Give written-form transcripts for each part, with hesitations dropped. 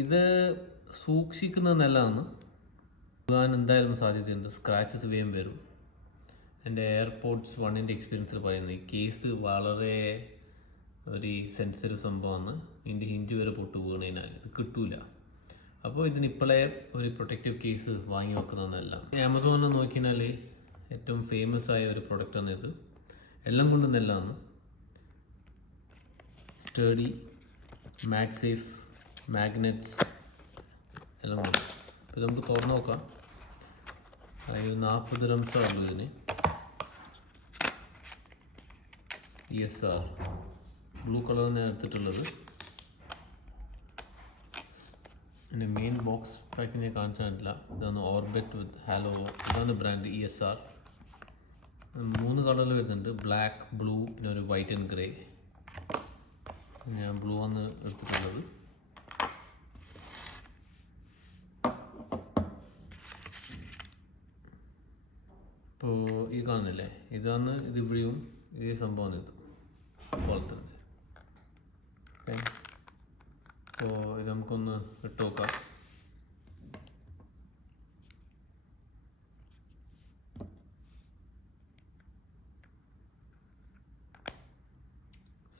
ഇത് സൂക്ഷിക്കുന്നത് നല്ലതാണ്. പോകാൻ എന്തായാലും സാധ്യതയുണ്ട്, സ്ക്രാച്ചസ് വേഗം വരും. എൻ്റെ എയർപോഡ്സ് 1ൻ്റെ എക്സ്പീരിയൻസിൽ പറയുന്നത് ഈ കേസ് വളരെ ഒരു സെൻസിറ്റീവ് സംഭവമാണ്. ഇതിൻ്റെ ഹിഞ്ച് വരെ പൊട്ട് വീണതിനാൽ ഇത് കിട്ടൂല. അപ്പോൾ ഇതിന് ഇപ്പോഴേ ഒരു പ്രൊട്ടക്റ്റീവ് കേസ് വാങ്ങി വെക്കുന്നതെന്നല്ല. ആമസോണിൽ നോക്കിയാൽ ഏറ്റവും ഫേമസ് ആയ ഒരു പ്രൊഡക്റ്റാണ് ഇത്. എല്ലാം കൊണ്ടും നല്ലതാണ്. സ്റ്റഡി, മാഗ്സേഫ്, മാഗ്നറ്റ്സ് എല്ലാം കൊണ്ട്. അപ്പോൾ നമുക്ക് തുറന്നു നോക്കാം. അതായത് 40 dirhams ഉള്ളൂ ഇതിന്. ESR ബ്ലൂ കളറാണ് ഞാൻ എടുത്തിട്ടുള്ളത്. എൻ്റെ മെയിൻ ബോക്സ് പാക്കിങ് ഞാൻ കാണിച്ചിട്ടില്ല. ഇതാണ് ഓർബിറ്റ് വിത്ത് ഹാലോ. ഇതാണ് ബ്രാൻഡ് ESR. 3 കളറിൽ വരുന്നുണ്ട്, ബ്ലാക്ക്, ബ്ലൂ, പിന്നെ ഒരു വൈറ്റ് ആൻഡ് ഗ്രേ. ഞാൻ ബ്ലൂ ആണ് എടുത്തിട്ടുള്ളത്. ഇപ്പോൾ ഈ കാണുന്നില്ലേ, ഇതാണ് ഇത്. ഇവിടെയും ഇതേ സംഭവമാണ് ഇത് പോലത്തെ. ഓക്കെ, അപ്പോൾ ഇത് നമുക്കൊന്ന് ഇട്ട് നോക്കാം.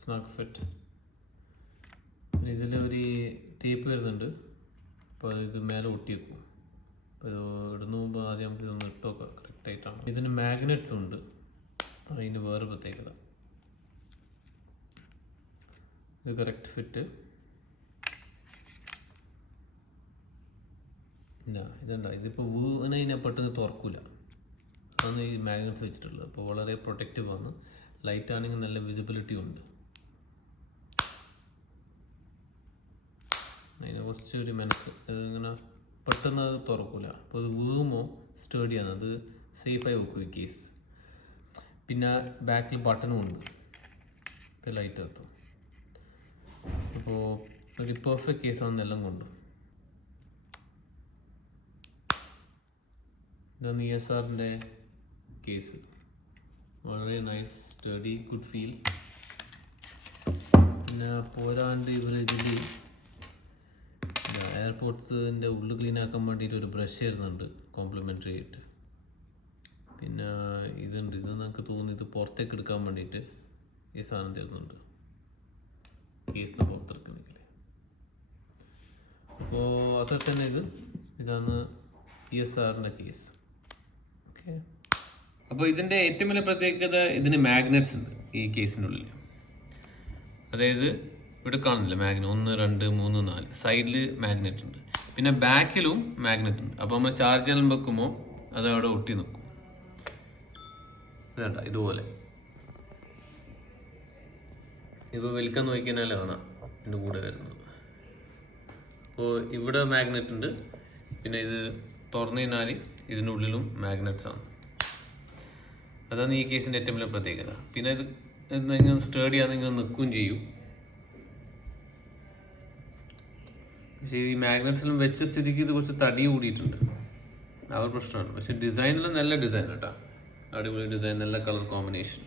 Snack fit. ഇതിൽ ഒരു ടേപ്പ് വരുന്നുണ്ട്. അപ്പോൾ ഇത് മേലെ ഒട്ടി വെക്കും. അപ്പോൾ ഇത് ഇടുന്ന മുമ്പ് ആദ്യം നമുക്ക് ഇതൊന്ന് ഇട്ട് നോക്കാം കറക്റ്റായിട്ടാണ്. ഇതിന് മാഗ്നറ്റ്സ് ഉണ്ട്, അതിന് വേറെ പ്രത്യേകത. ഇത് കറക്റ്റ് ഫിറ്റ് ഇല്ല. ഇതുണ്ട, ഇതിപ്പോൾ വീണ് കഴിഞ്ഞാൽ പെട്ടെന്ന് തുറക്കില്ല. അതാണ് ഈ മാഗ്നറ്റ്സ് വെച്ചിട്ടുള്ളത്. അപ്പോൾ വളരെ പ്രൊട്ടക്റ്റീവ് ആണ്. ലൈറ്റ് ആണെങ്കിൽ നല്ല വിസിബിലിറ്റി ഉണ്ട്. അതിന് കുറച്ചൊരു മെനക്ക്. ഇങ്ങനെ പെട്ടെന്ന് അത് തുറക്കില്ല. അപ്പോൾ അത് വീഴുമ്പോൾ സ്റ്റഡിയാണ്, അത് സേഫായി വെക്കും ഈ കേസ്. പിന്നെ ബാക്കിൽ ബട്ടണും ഉണ്ട്, ഇപ്പോൾ ലൈറ്റ് എത്തും. അപ്പോൾ ഒരു പെർഫെക്റ്റ് കേസാണ് എല്ലാം കൊണ്ടും. ഇതാണ് ESRൻ്റെ കേസ്. വളരെ നൈസ്, സ്റ്റഡി, ഗുഡ് ഫീൽ. പിന്നെ പോരാണ്ട് ഇതിൽ എയർപോർട്സിൻ്റെ ഉള്ളിൽ ക്ലീൻ ആക്കാൻ വേണ്ടിയിട്ട് ഒരു ബ്രഷ് വരുന്നുണ്ട് കോംപ്ലിമെൻ്ററി ആയിട്ട്. പിന്നെ ഇതുണ്ട്, ഇത് നമുക്ക് തോന്നി ഇത് പുറത്തേക്ക് എടുക്കാൻ വേണ്ടിയിട്ട് ഈ സാധനം തരുന്നുണ്ട്, കേസിന് പുറത്തെടുക്കുന്നെങ്കിൽ. അപ്പോൾ അതൊക്കെ തന്നെ ഇതാണ് ESRൻ്റെ കേസ്. ഓക്കെ, അപ്പോൾ ഇതിൻ്റെ ഏറ്റവും വലിയ പ്രത്യേകത ഇതിന് മാഗ്നറ്റ്സ് ഉണ്ട് ഈ കേസിനുള്ളിൽ. അതായത് ഇവിടെ കാണുന്നില്ല മാഗ്നറ്റ്, 1, 2, 3, 4 സൈഡിൽ മാഗ്നറ്റ് ഉണ്ട്. പിന്നെ ബാക്കിലും മാഗ്നറ്റ് ഉണ്ട്. അപ്പോൾ നമ്മൾ ചാർജ് ചെയ്യാൻ വെക്കുമ്പോൾ അത് അവിടെ ഒട്ടി നിൽക്കും. വേണ്ട, ഇതുപോലെ ഇപ്പോൾ വലിക്കാൻ നോക്കിയാലേ കാണാം എൻ്റെ കൂടെ വരുന്നത്. അപ്പോൾ ഇവിടെ മാഗ്നറ്റ് ഉണ്ട്. പിന്നെ ഇത് തുറന്നു കഴിഞ്ഞാൽ ഇതിനുള്ളിലും മാഗ്നറ്റ്സ് ആണ്. അതാണ് ഈ കേസിൻ്റെ ഏറ്റവും വലിയ പ്രത്യേകത. പിന്നെ ഇത് ഇങ്ങനെ സ്റ്റഡി ആണെങ്കിൽ നിൽക്കുകയും ചെയ്യും. പക്ഷേ ഈ മാഗ്നറ്റ്സിലും വെച്ച സ്ഥിതിക്ക് ഇത് കുറച്ച് തടി കൂടിയിട്ടുണ്ട്, ആ ഒരു പ്രശ്നമാണ്. പക്ഷേ ഡിസൈനെല്ലാം നല്ല ഡിസൈൻ കേട്ടോ, അടിപൊളി ഡിസൈൻ, നല്ല കളർ കോമ്പിനേഷൻ.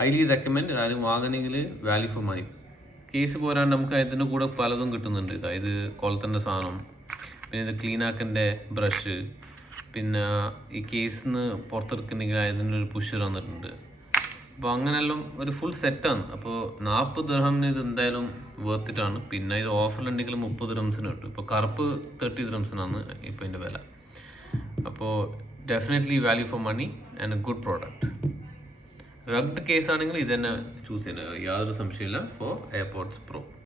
Highly recommend. ആരും വാങ്ങണമെങ്കിൽ വാല്യൂ ഫോർ മണി. കേസ് പോരാണ്ട് നമുക്ക് അതിൻ്റെ കൂടെ പലതും കിട്ടുന്നുണ്ട്. ഇത് കൊളത്തിൻ്റെ സാധനം, പിന്നെ ഇത് ക്ലീൻ ആക്കേണ്ട ബ്രഷ്, പിന്നെ ഈ കേസിന്ന് പുറത്തെടുക്കണമെങ്കിൽ അതിൻ്റെ ഒരു പുഷർ വന്നിട്ടുണ്ട്. അപ്പോൾ അങ്ങനെയെല്ലാം ഒരു ഫുൾ സെറ്റാണ്. അപ്പോൾ 40 dirhamന് ഇത് എന്തായാലും വേർത്തിട്ടാണ്. പിന്നെ ഇത് ഓഫറിലുണ്ടെങ്കിൽ 30 dirhamsന് കിട്ടും. ഇപ്പോൾ കറുപ്പ് 30 dirhamsനാണ് ഇപ്പോൾ ഇതിൻ്റെ വില. അപ്പോൾ definitely value for money and a good product. Rugged case ആണെങ്കിൽ ഇത് തന്നെ ചൂസ് ചെയ്യുന്നത് യാതൊരു സംശയമില്ല ഫോർ എയർപോഡ്സ് പ്രോ.